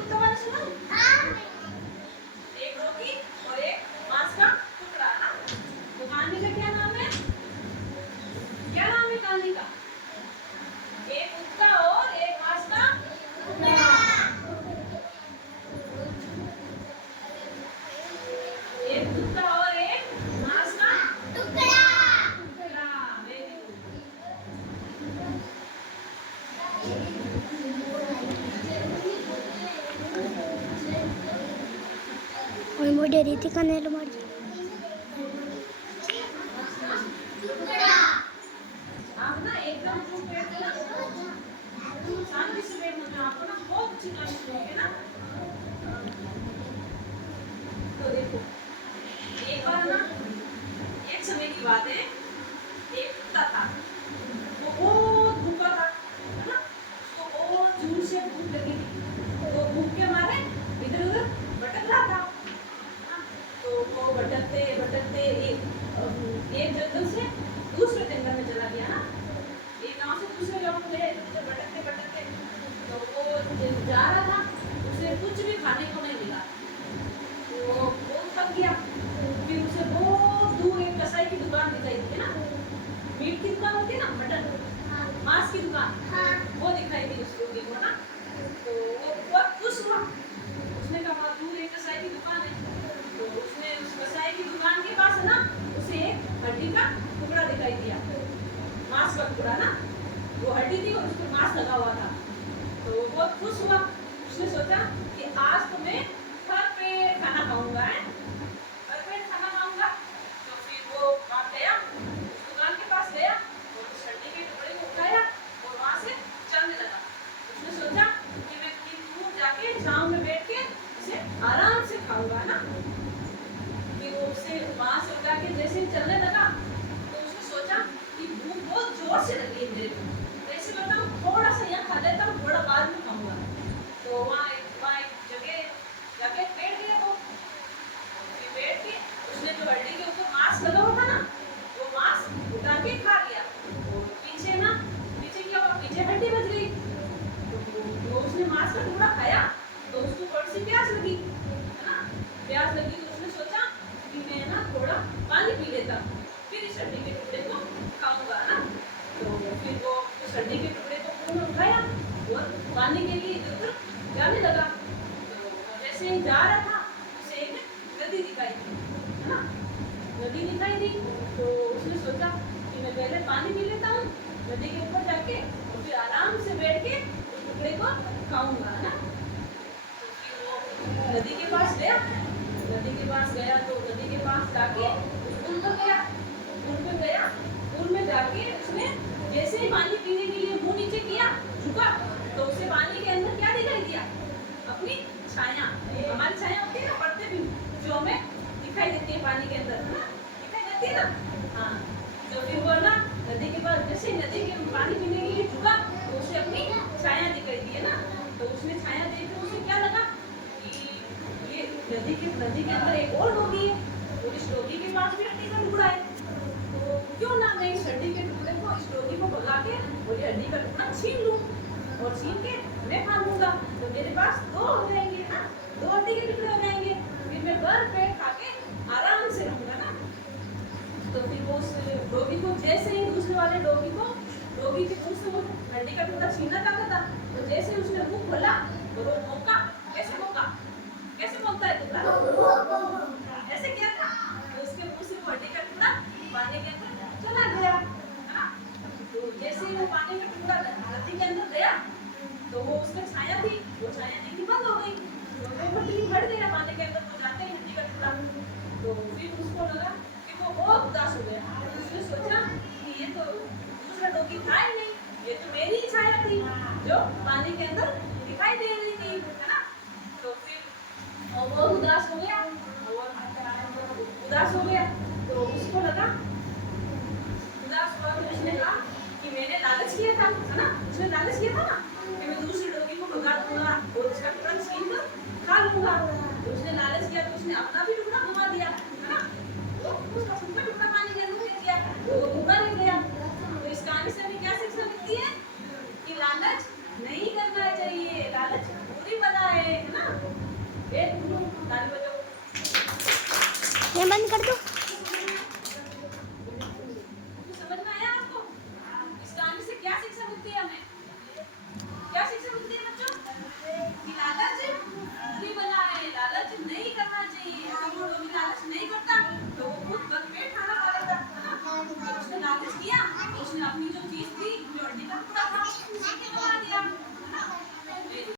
कुत्ता वाला सुना? एक रोटी और एक मांस का टुकड़ा ना। तो कहानी का क्या नाम है? क्या नाम है कहानी का? एक कुत्ता और एक मांस का टुकड़ा। एक कुत्ता और एक मांस का टुकड़ा। वेरी और मोटे रीति का नेल मार आप ना एकदम चुप बैठो, शांति से बैठो। आपको ना बहुत अच्छी कहानी सुनोगे ना। तो देखो, एक बार ना, एक समय की बात है, एक कुत्ता था। वो बहुत भूखा था, है ना। उसको बहुत जोर से भूख लगी थी। वो भूख के मारे इधर उधर भटक रहा था। हाँ, तो वो भटकते भटकते एक जंगल से दूसरे जंगल में चला गया ना। एक गांव से दूसरे गांव में इधर भटकते भटकते तो वो जा रहा था। उसे कुछ भी खाने को नहीं मिला। तो वो थक गया। फिर उसे बहुत दूर एक कसाई की दुकान दिखाई दी ना। मीट की दुकान होती है ना, मटन मांस की दुकान, वो दिखाई दी उस रोगी को ना। तो वो बहुत खुश हुआ। उसने कहा वहाँ दूर एक कसाई की दुकान है। तो उसने उस कसाई की दुकान के पास ना उसे एक हड्डी का टुकड़ा दिखाई दिया, मांस का टुकड़ा ना। वो हड्डी थी और उस पर मांस लगा हुआ था। तो वो बहुत खुश हुआ। उसने सोचा कि आज तो मैं भरपेट खाना खाऊंगा, है भरपेट खाना खाऊंगा। तो फिर वो वहाँ गया, उस दुकान के पास गया और उस हड्डी के टुकड़े को उठाया और वहाँ से चलने लगा। उसने सोचा कि मैं कहीं दूर जाके छांव में बैठ के इसे आराम से खाऊंगा ना। फिर वो उसे वहाँ से उठा के जैसे ही चलने लगा तो उसने सोचा कि भूख बहुत जोर से लगी है मेरे को। ऐसे लगता हूँ थोड़ा सा यहाँ खा लेता हूँ, थोड़ा बाद में खाऊंगा। तो वहाँ एक जगह जाके बैठ गया। वो फिर बैठ के उसने जो हड्डी के ऊपर मांस लगा हुआ था ना, वो मांस उठा के खा लिया। और पीछे क्या हुआ, पीछे हड्डी बच गई। तो उसने मांस का टुकड़ा खाया तो उसको थोड़ी सी प्यास लगी, है ना। प्यास लगी तो उसने सोचा कि मैं ना थोड़ा पानी पी लेता हूँ, फिर इस हड्डी के टुकड़े को खाऊंगा ना। तो फिर वो उस हड्डी के टुकड़े को मुंह में उठाया और पानी के लिए इधर उधर जाने लगा। तो जैसे ही जा रहा था उसे एक नदी दिखाई दी, है ना। नदी दिखाई दी तो उसने सोचा कि मैं पहले पानी पी लेता हूँ नदी के ऊपर जाके और फिर आराम से बैठ के उस टुकड़े को खाऊंगा, है ना। तो फिर वो नदी के पास गया। नदी के पास गया तो नदी के पास जाके पुल पर गया। पुल पे गया, पुल में जाके उसने जैसे ही पानी पीने के लिए मुंह नीचे किया, झुका, तो उसे पानी के अंदर क्या दिखाई दिया? अपनी छाया। हमारी छाया होती है ना, पड़ते भी जो हमें दिखाई देती है पानी के अंदर, है ना, दिखाई देती है ना। हाँ, तो फिर वो ना नदी के पास जैसे नदी के पानी पीने के लिए झुका तो उसे अपनी छाया दिखाई दी, है ना। तो उसने छाया देखकर उसे क्या लगा कि ये नदी के अंदर एक और डोगी है और इस डोगी के पास भी हड्डी का टुकड़ा है। तो क्यों ना मैं इस हड्डी के टुकड़े को, इस डोगी को भगा के और ये हड्डी का टुकड़ा छीन लूं और छीन के मैं खा लूंगा। तो मेरे पास दो हो जाएंगे ना, दो हड्डी के टुकड़े हो जाएंगे। फिर मैं भर पेट खा के आराम से रहूंगा ना। तो फिर वो उस डोगी को जैसे ही दूसरे वाले डोगी के मुंह से वो हड्डी का टुकड़ा छीनना चाहता था, तो जैसे ही उसने मुंह खोला तो वो मौका कैसे मौका है टुकड़ा ऐसे किया था। तो उसके मुंह से वो हड्डी का टुकड़ा पानी के अंदर चला गया, है ना। तो जैसे ही वो पानी का टुकड़ा नदी के अंदर गया तो वो उसमें छाया थी, वो छाया देखी बंद हो गई। तो वो हड्डी बढ़ गया पानी के अंदर, तो जाते ही हड्डी का टुकड़ा। तो फिर उसको लगा कि वो बहुत उदास हो गया। उसने सोचा कि ये तो दूसरा डोगी था ही नहीं, ये तो मेरी ही छाया थी। मैं बंद कर दूँ?